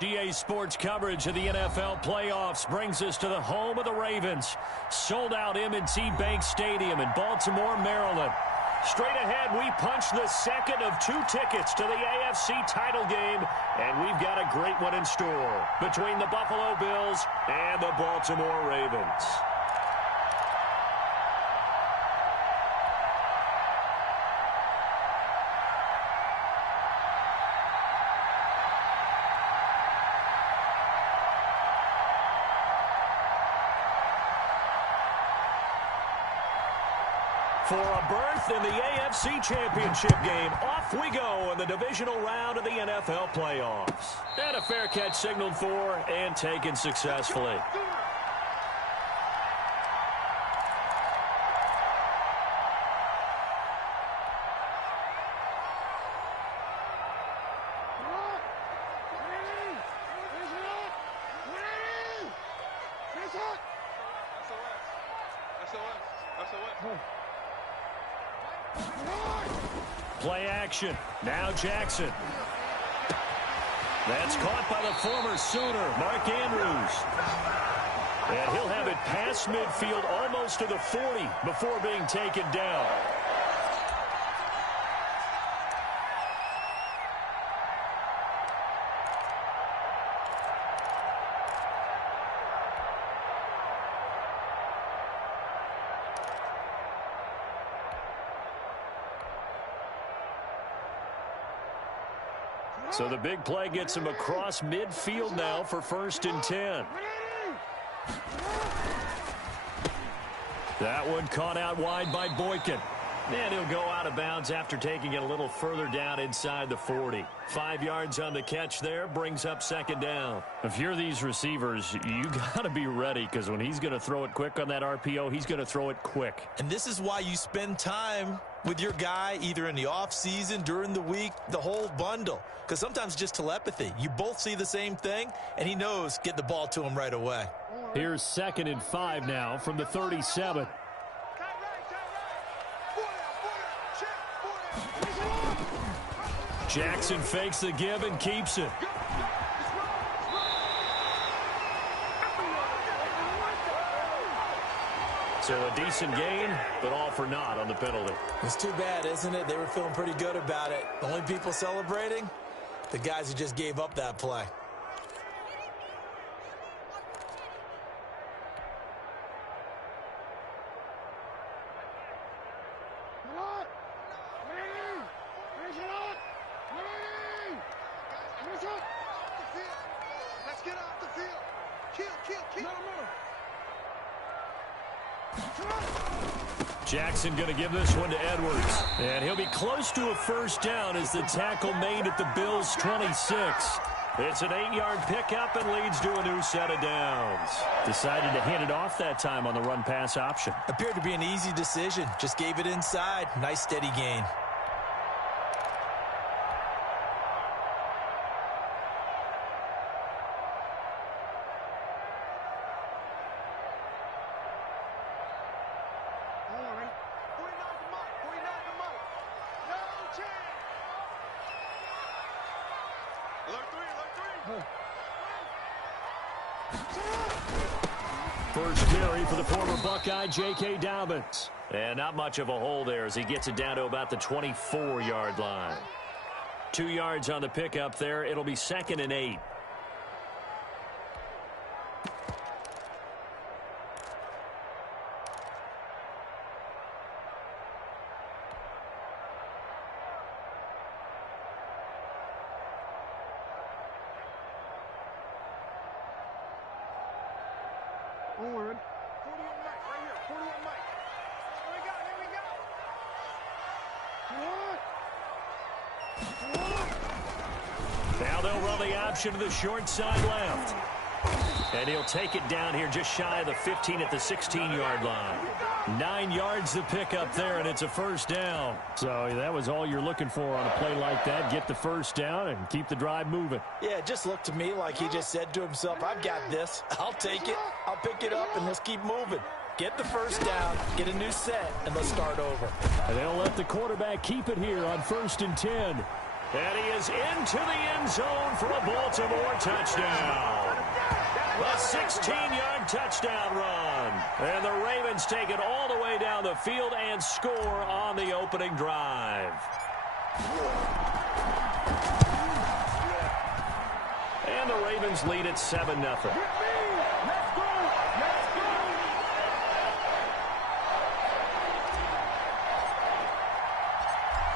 DA Sports coverage of the NFL playoffs brings us to the home of the Ravens. Sold out M&T Bank Stadium in Baltimore, Maryland. Straight ahead, we punch the second of 2 tickets to the AFC title game, and we've got a great one in store between the Buffalo Bills and the Baltimore Ravens. For a berth in the AFC Championship game, off we go in the divisional round of the NFL playoffs. And a fair catch signaled for and taken successfully. Play action. Now Jackson. That's caught by the former Sooner, Mark Andrews. And he'll have it past midfield almost to the 40 before being taken down. So the big play gets him across midfield now for 1st and 10. That one caught out wide by Boykin. And he'll go out of bounds after taking it a little further down inside the 40. 5 yards on the catch there, brings up 2nd down. If you're these receivers, you got to be ready, because when he's going to throw it quick on that RPO, he's going to throw it quick. And this is why you spend time with your guy either in the offseason, during the week, the whole bundle. Because sometimes just telepathy. You both see the same thing, and he knows get the ball to him right away. Here's 2nd and 5 now from the 37. Jackson fakes the give and keeps it. So a decent gain, but all for naught on the penalty. It's too bad, isn't it? They were feeling pretty good about it. The only people celebrating, the guys who just gave up that play. Jackson going to give this one to Edwards. And he'll be close to a 1st down as the tackle made at the Bills' 26. It's an 8-yard pickup and leads to a new set of downs. Decided to hand it off that time on the run-pass option. Appeared to be an easy decision. Just gave it inside. Nice steady gain. First carry for the former Buckeye, J.K. Dobbins. And not much of a hole there as he gets it down to about the 24-yard line. 2 yards on the pickup there. It'll be 2nd and 8. Now they'll run the option to the short side left. And he'll take it down here just shy of the 15 at the 16-yard line. 9 yards to pick up there, and it's a 1st down. So that was all you're looking for on a play like that. Get the 1st down and keep the drive moving. Yeah, it just looked to me like he just said to himself, I've got this. I'll take it. I'll pick it up, and let's keep moving. Get the 1st down, get a new set, and let's start over. And they'll let the quarterback keep it here on 1st and 10. And he is into the end zone for a Baltimore touchdown. A 16-yard touchdown run. And the Ravens take it all the way down the field and score on the opening drive. And the Ravens lead at 7-0.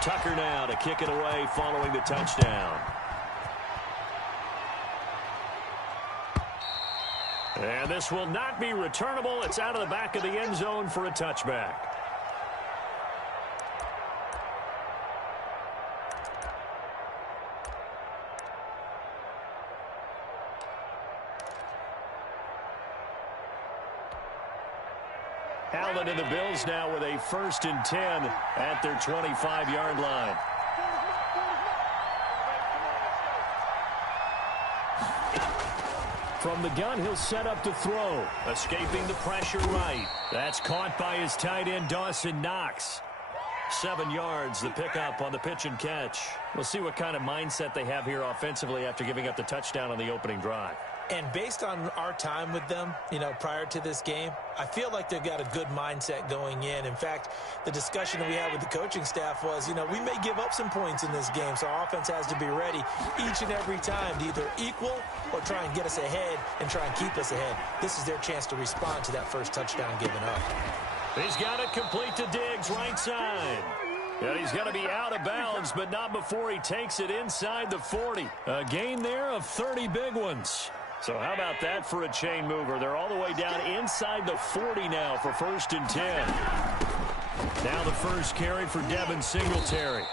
Tucker now to kick it away following the touchdown. And this will not be returnable. It's out of the back of the end zone for a touchback. Allen and the Bills now with a 1st and 10 at their 25-yard line. From the gun, he'll set up to throw. Escaping the pressure right. That's caught by his tight end, Dawson Knox. 7 yards, the pickup on the pitch and catch. We'll see what kind of mindset they have here offensively after giving up the touchdown on the opening drive. And based on our time with them, prior to this game, I feel like they've got a good mindset going in. In fact, the discussion that we had with the coaching staff was, we may give up some points in this game, so our offense has to be ready each and every time to either equal or try and get us ahead and try and keep us ahead. This is their chance to respond to that first touchdown given up. He's got it complete to Diggs, right side. And he's going to be out of bounds, but not before he takes it inside the 40. A gain there of 30 big ones. So how about that for a chain mover? They're all the way down inside the 40 now for 1st and 10. Now the first carry for Devin Singletary.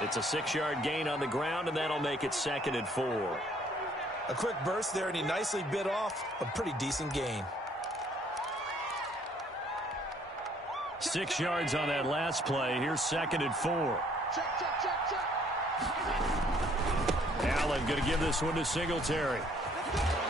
It's a 6-yard gain on the ground, and that'll make it 2nd and 4. A quick burst there, and he nicely bit off a pretty decent gain. 6 yards on that last play. Here's 2nd and 4. Allen going to give this one to Singletary.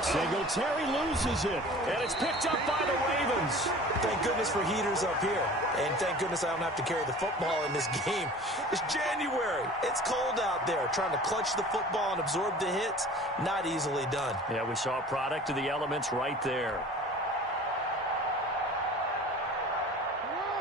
Singletary loses it, and it's picked up by the Ravens. Thank goodness for heaters up here, and thank goodness I don't have to carry the football in this game. It's January. It's cold out there. Trying to clutch the football and absorb the hits, not easily done. Yeah, we saw a product of the elements right there.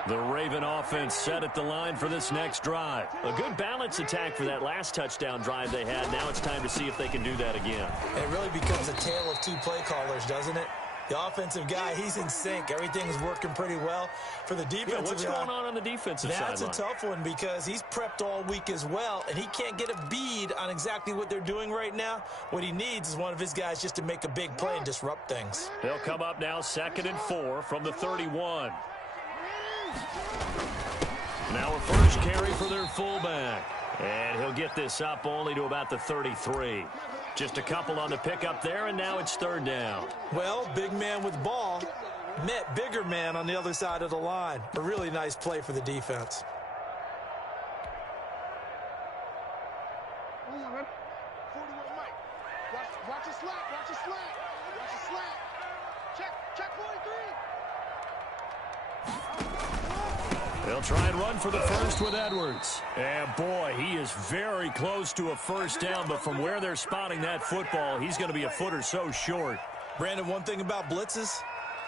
The Raven offense set at the line for this next drive. A good balance attack for that last touchdown drive they had. Now it's time to see if they can do that again. And it really becomes a tale of 2 play callers, doesn't it? The offensive guy, he's in sync. Everything's working pretty well. For the defensive what's going on the defensive side? That's a tough one because he's prepped all week as well, and he can't get a bead on exactly what they're doing right now. What he needs is one of his guys just to make a big play and disrupt things. They'll come up now 2nd and 4 from the 31. Now a first carry for their fullback. And he'll get this up only to about the 33. Just a couple on the pickup there, and now it's 3rd down. Well, big man with ball met bigger man on the other side of the line. A really nice play for the defense. Watch the slap. Watch the slap. Check 43. They'll try and run for the first with Edwards. And boy, he is very close to a 1st down, but from where they're spotting that football, he's going to be a foot or so short. Brandon, one thing about blitzes,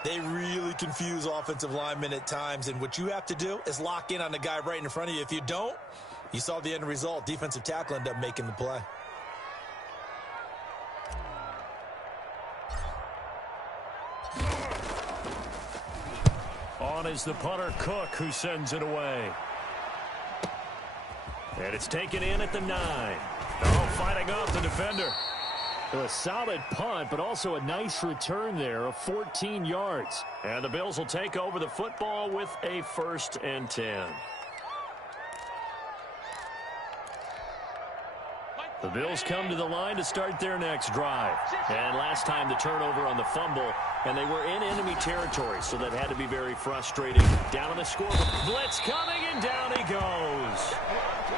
they really confuse offensive linemen at times, and what you have to do is lock in on the guy right in front of you. If you don't, you saw the end result. Defensive tackle ended up making the play. On is the punter, Cook, who sends it away. And it's taken in at the 9. Oh, fighting off the defender. A solid punt, but also a nice return there of 14 yards. And the Bills will take over the football with a 1st and 10. The Bills come to the line to start their next drive. And last time the turnover on the fumble, and they were in enemy territory, so that had to be very frustrating. Down on the scoreboard, blitz coming, and down he goes.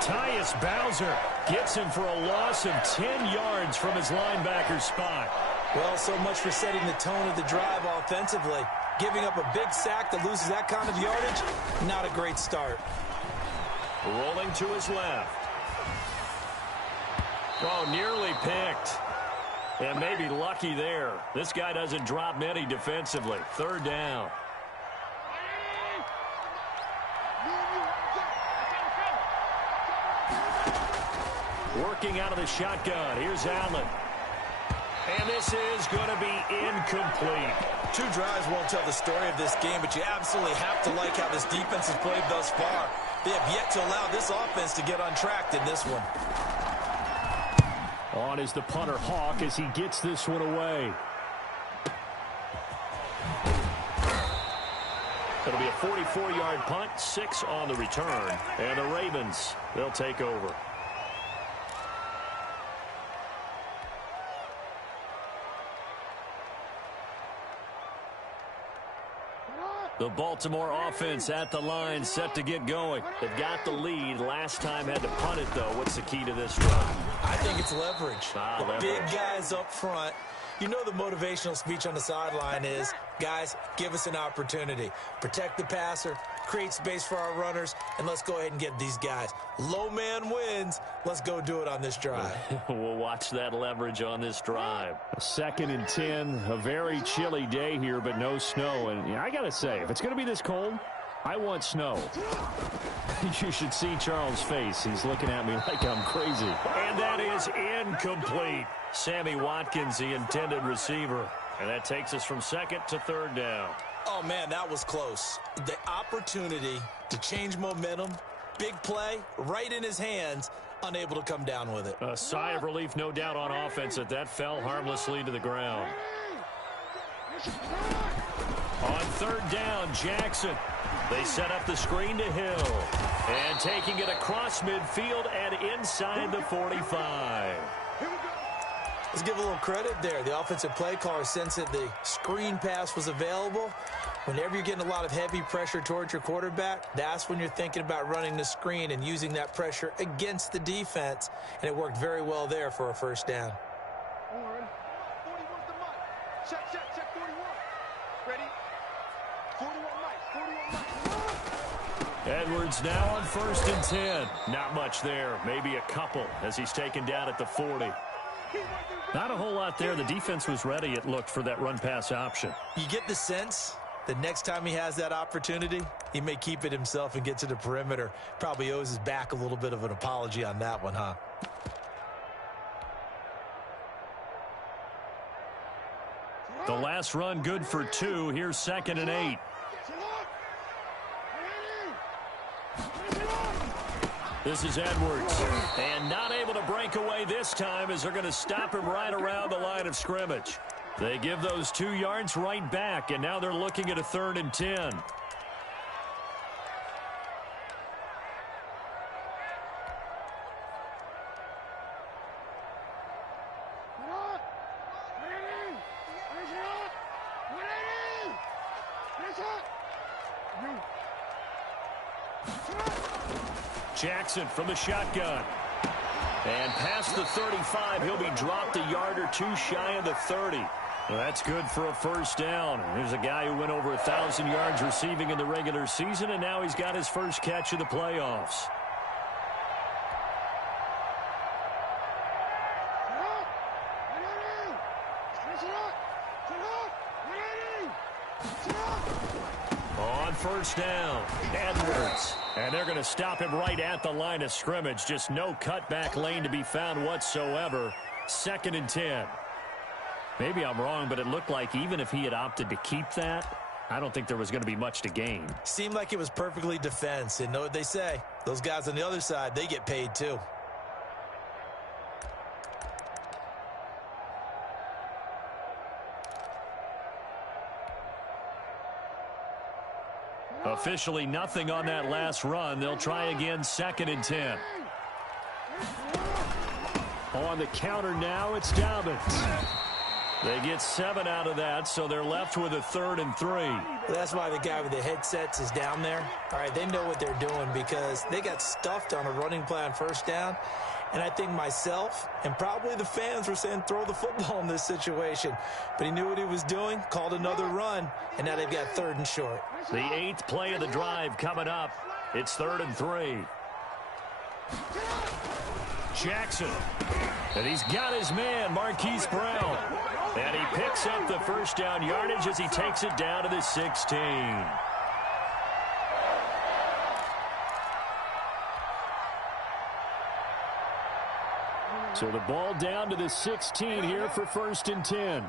Tyus Bowser gets him for a loss of 10 yards from his linebacker spot. Well, so much for setting the tone of the drive offensively. Giving up a big sack that loses that kind of yardage, not a great start. Rolling to his left. Oh, nearly picked. And maybe lucky there. This guy doesn't drop many defensively. Third down. Working out of the shotgun. Here's Allen. And this is going to be incomplete. 2 drives won't tell the story of this game, but you absolutely have to like how this defense has played thus far. They have yet to allow this offense to get untracked in this one. On is the punter, Hawk, as he gets this one away. It'll be a 44-yard punt, 6 on the return. And the Ravens, they'll take over. The Baltimore offense at the line, set to get going. They've got the lead. Last time had to punt it, though. What's the key to this drive? I think it's leverage. Leverage. Big guys up front. You know the motivational speech on the sideline is, guys, give us an opportunity. Protect the passer, create space for our runners, and let's go ahead and get these guys. Low man wins. Let's go do it on this drive. We'll watch that leverage on this drive. 2nd and 10, a very chilly day here, but no snow. And I got to say, if it's going to be this cold, I want snow. You should see Charles' face. He's looking at me like I'm crazy. And that is incomplete. Sammy Watkins, the intended receiver. And that takes us from 2nd to 3rd down. Oh, man, that was close. The opportunity to change momentum, big play, right in his hands, unable to come down with it. A sigh of relief, no doubt, on offense that fell harmlessly to the ground. On 3rd down, Jackson. They set up the screen to Hill. And taking it across midfield and inside the 45. Let's give a little credit there. The offensive play caller sensed that the screen pass was available. Whenever you're getting a lot of heavy pressure towards your quarterback, that's when you're thinking about running the screen and using that pressure against the defense. And it worked very well there for a 1st down. 41's the mark. Check 41. Ready? 41 Mike. Edwards now on 1st and 10. Not much there. Maybe a couple as he's taken down at the 40. Not a whole lot there. The defense was ready, it looked, for that run-pass option. You get the sense that next time he has that opportunity, he may keep it himself and get to the perimeter. Probably owes his back a little bit of an apology on that one, huh? The last run good for 2. Here's 2nd and 8. This is Edwards. And not able to break away this time as they're going to stop him right around the line of scrimmage. They give those 2 yards right back, and now they're looking at a 3rd and 10. Jackson from the shotgun. And past the 35, he'll be dropped a yard or 2 shy of the 30. Well, that's good for a 1st down. There's a guy who went over 1,000 yards receiving in the regular season, and now he's got his first catch of the playoffs. On 1st down, Edwards. And they're going to stop him right at the line of scrimmage. Just no cutback lane to be found whatsoever. 2nd and 10. Maybe I'm wrong, but it looked like even if he had opted to keep that, I don't think there was going to be much to gain. Seemed like it was perfectly defense. And know what they say? Those guys on the other side, they get paid too. Officially nothing on that last run. They'll try again, 2nd and 10. On the counter now, it's Dobbins. They get 7 out of that, so they're left with a 3rd and 3. That's why the guy with the headsets is down there. All right, they know what they're doing because they got stuffed on a running play on 1st down. And I think myself and probably the fans were saying throw the football in this situation. But he knew what he was doing, called another run, and now they've got 3rd and short. The 8th play of the drive coming up. It's 3rd and 3. Jackson And he's got his man, Marquise Brown. And he picks up the first down yardage as he takes it down to the 16. So the ball down to the 16 here for 1st and 10.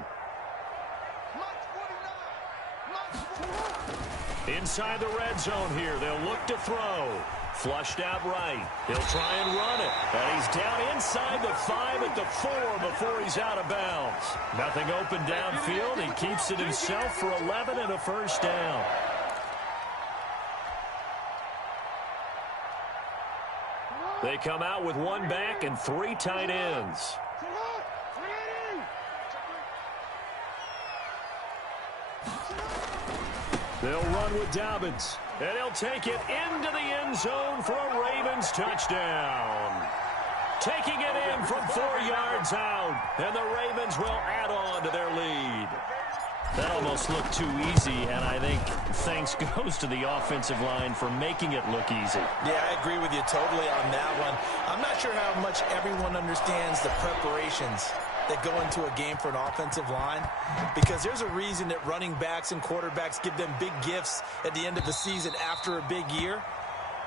Inside the red zone here. They'll look to throw. Flushed out right. He'll try and run it. And he's down inside the 5 at the 4 before he's out of bounds. Nothing open downfield. He keeps it himself for 11 and a first down. They come out with 1 back and 3 tight ends. They'll run with Dobbins. And he'll take it into the end zone for a Ravens touchdown. Taking it in from 4 yards out. And the Ravens will add on to their lead. That almost looked too easy, and I think thanks goes to the offensive line for making it look easy. Yeah, I agree with you totally on that one. I'm not sure how much everyone understands the preparations that go into a game for an offensive line, because there's a reason that running backs and quarterbacks give them big gifts at the end of the season after a big year.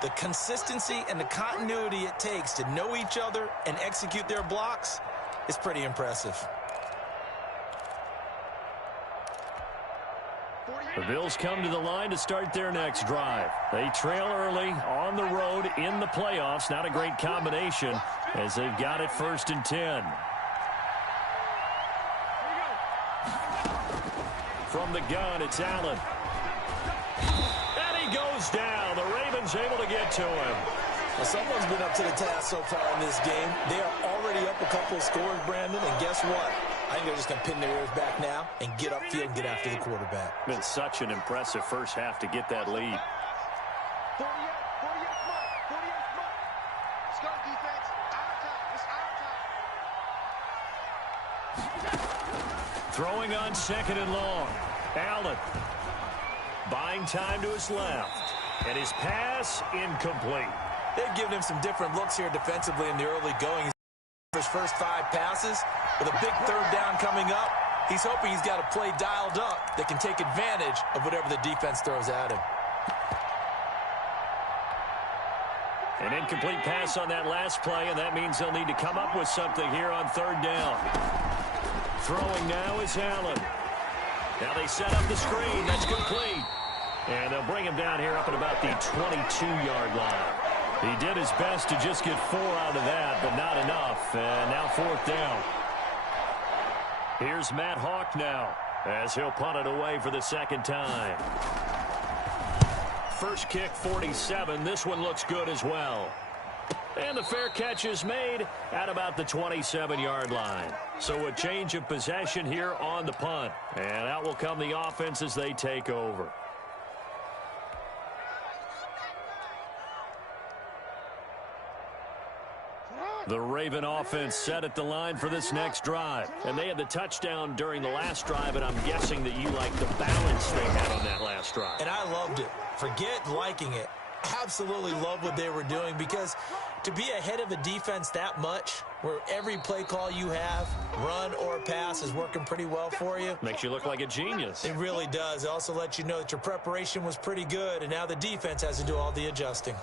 The consistency and the continuity it takes to know each other and execute their blocks is pretty impressive. The Bills come to the line to start their next drive. They trail early on the road in the playoffs. Not a great combination as they've got it 1st and 10. From the gun, it's Allen. And he goes down. The Ravens able to get to him. Well, someone's been up to the task so far in this game. They are already up a couple of scores, Brandon, and guess what? I think they're just going to pin their ears back now and get upfield and get after the quarterback. Been such an impressive first half to get that lead. 48 mark. Let's go, defense. Our time. Throwing on 2nd and long. Allen buying time to his left. And his pass incomplete. They've given him some different looks here defensively in the early going. His first 5 passes with a big 3rd down coming up. He's hoping he's got a play dialed up that can take advantage of whatever the defense throws at him. An incomplete pass on that last play, and that means they'll need to come up with something here on 3rd down. Throwing now is Allen. Now they set up the screen. That's complete. And they'll bring him down here up at about the 22-yard line. He did his best to just get 4 out of that, but not enough. And now 4th down. Here's Matt Hawk now as he'll punt it away for the 2nd time. First kick, 47. This one looks good as well. And the fair catch is made at about the 27-yard line. So a change of possession here on the punt. And out will come the offense as they take over. The Raven offense set at the line for this next drive. And they had the touchdown during the last drive, and I'm guessing that you like the balance they had on that last drive. And I loved it. Forget liking it. Absolutely love what they were doing, because to be ahead of a defense that much, where every play call you have, run or pass, is working pretty well for you. Makes you look like a genius. It really does. It also lets you know that your preparation was pretty good, and now the defense has to do all the adjusting.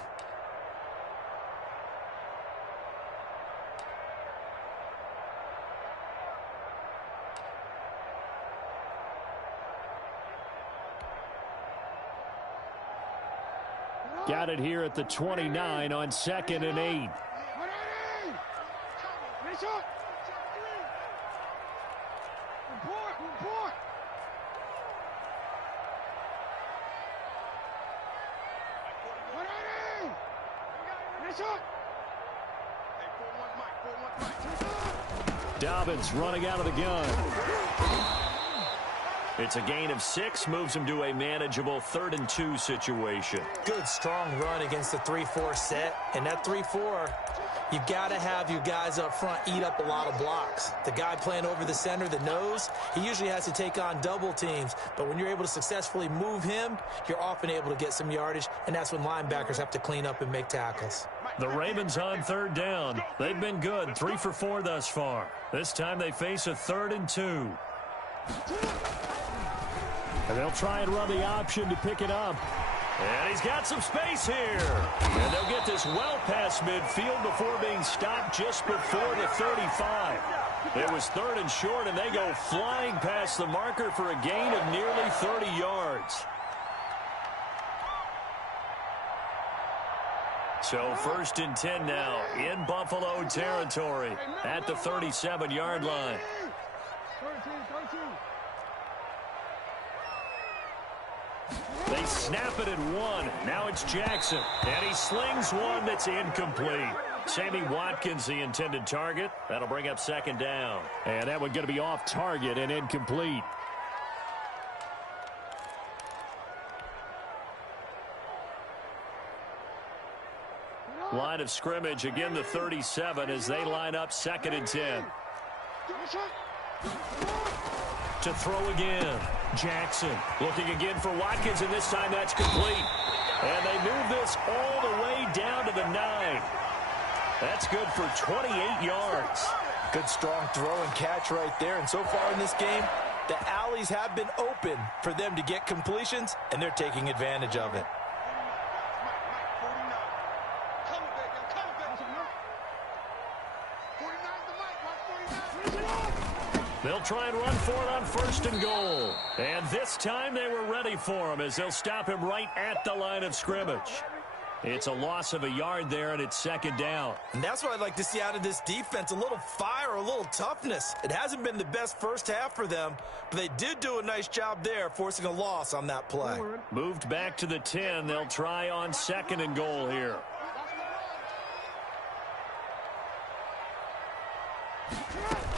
Got it here at the 29 on 2nd and 8. Dobbins running out of the gun. It's a gain of 6, moves him to a manageable 3rd and 2 situation. Good, strong run against the 3-4 set. And that 3-4, you've got to have your guys up front eat up a lot of blocks. The guy playing over the center, the nose, he usually has to take on double teams. But when you're able to successfully move him, you're often able to get some yardage, and that's when linebackers have to clean up and make tackles. The Ravens on third down. They've been good, 3 for 4 thus far. This time they face a 3rd and 2. And they'll try and run the option to pick it up. And he's got some space here. And they'll get this well past midfield before being stopped just before the 35. It was 3rd and short, and they go flying past the marker for a gain of nearly 30 yards. So 1st and 10 now in Buffalo territory at the 37-yard line. They snap it at 1. Now it's Jackson. And he slings one that's incomplete. Sammy Watkins, the intended target. That'll bring up 2nd down. And that one going to be off target and incomplete. Line of scrimmage, again the 37 as they line up 2nd and 10. To throw again. Jackson looking again for Watkins, and this time that's complete. And they move this all the way down to the 9. That's good for 28 yards. Good strong throw and catch right there. And so far in this game, the alleys have been open for them to get completions, and they're taking advantage of it. They'll try and run for it on 1st and goal. And this time they were ready for him as they'll stop him right at the line of scrimmage. It's a loss of a yard there, and it's 2nd down. And that's what I'd like to see out of this defense, a little fire, a little toughness. It hasn't been the best first half for them, but they did do a nice job there, forcing a loss on that play. Moved back to the 10. They'll try on 2nd and goal here.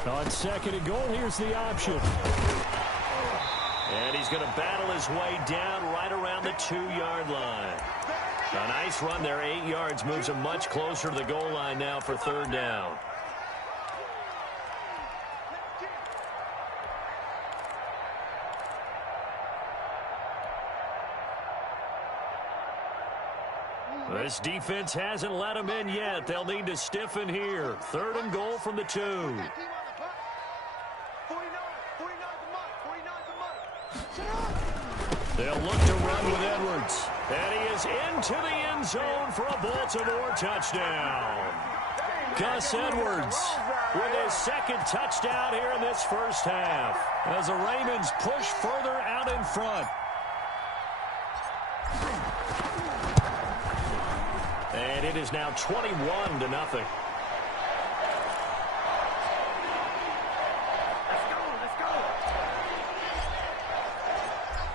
On 2nd and goal, here's the option. And he's going to battle his way down right around the 2-yard line. A nice run there, 8 yards, moves him much closer to the goal line now for 3rd down. This defense hasn't let him in yet. They'll need to stiffen here. 3rd and goal from the 2. They'll look to run with Edwards. And he is into the end zone for a Baltimore touchdown. Gus Edwards with his 2nd touchdown here in this first half as the Ravens push further out in front. And it is now 21-0.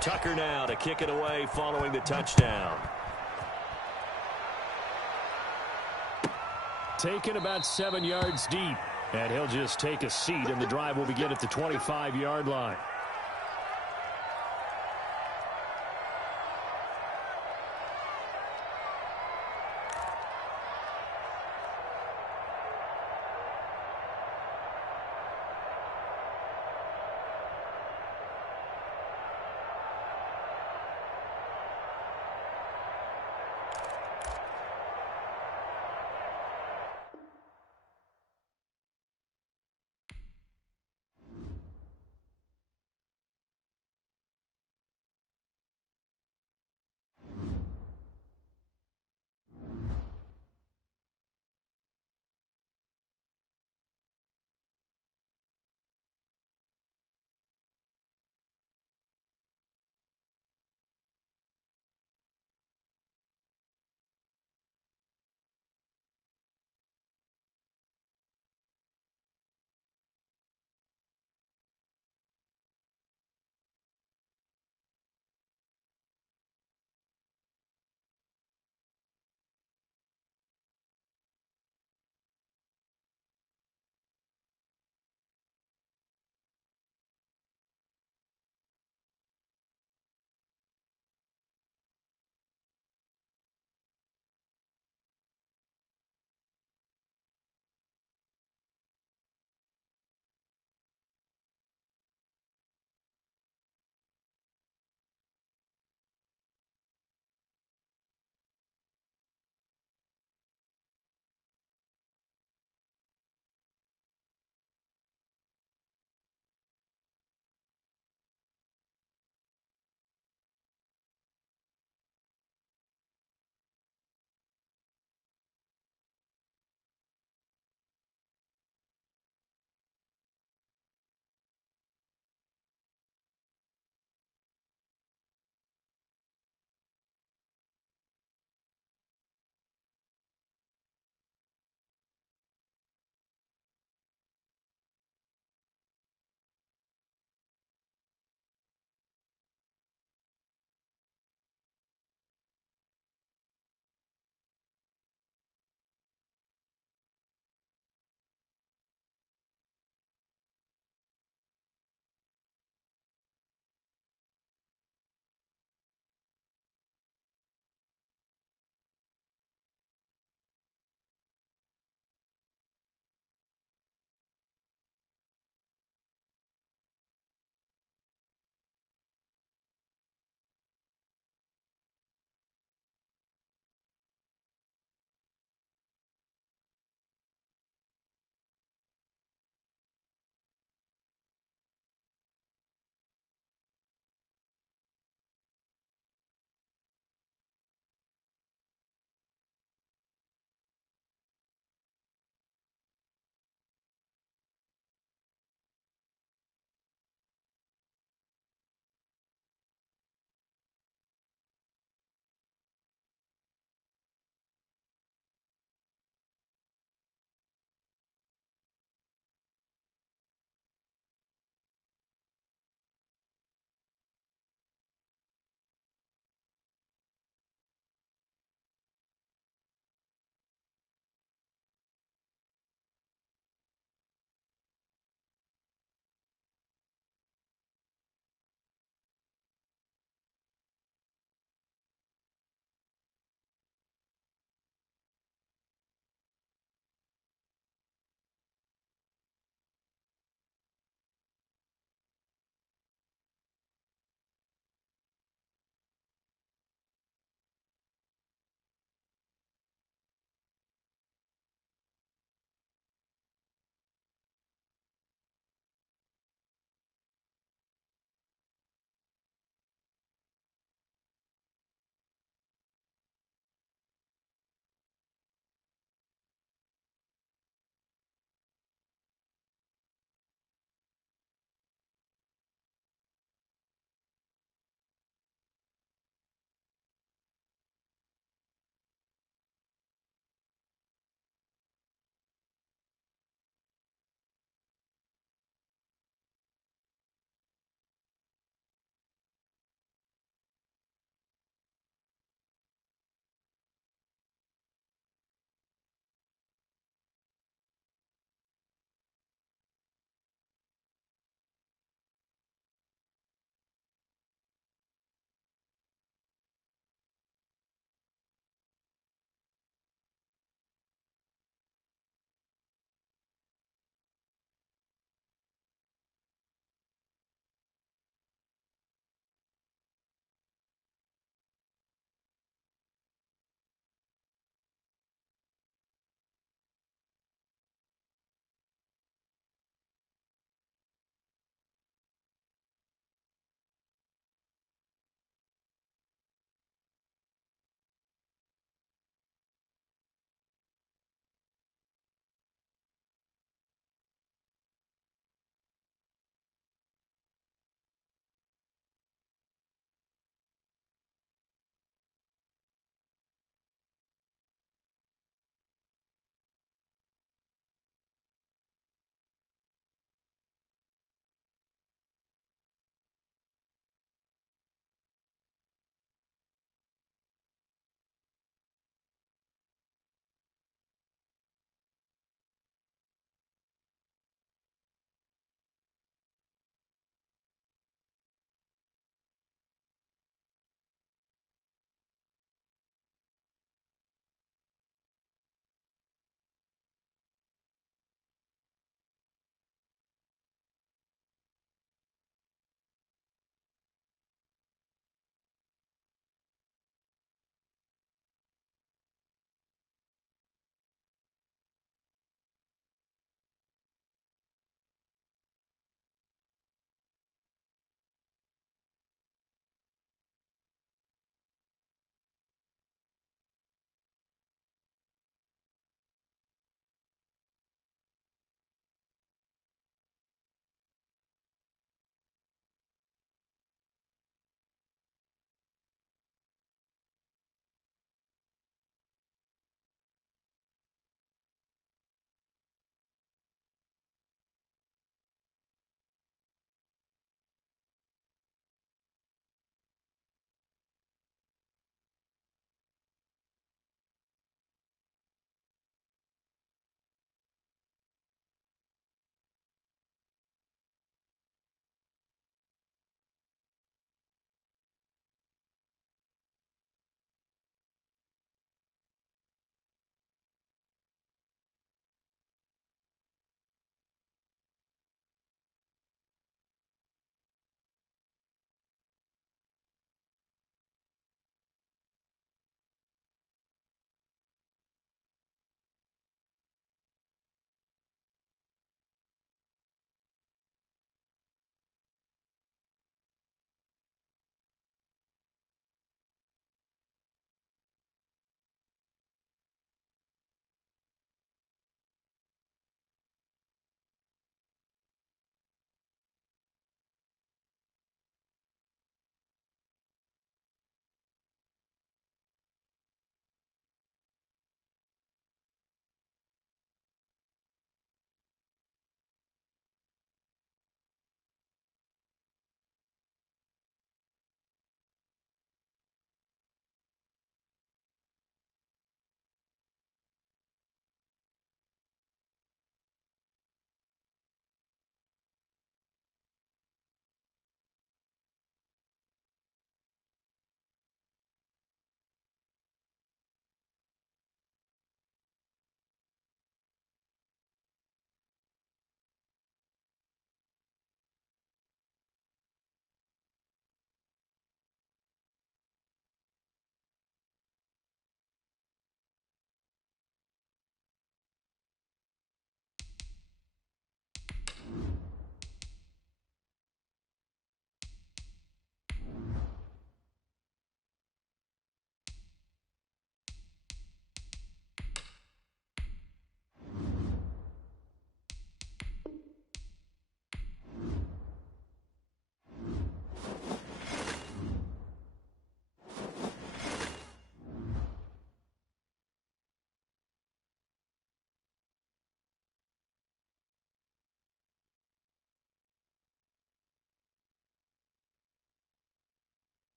Tucker now to kick it away following the touchdown. Taken about 7 yards deep. And he'll just take a seat, and the drive will begin at the 25-yard line.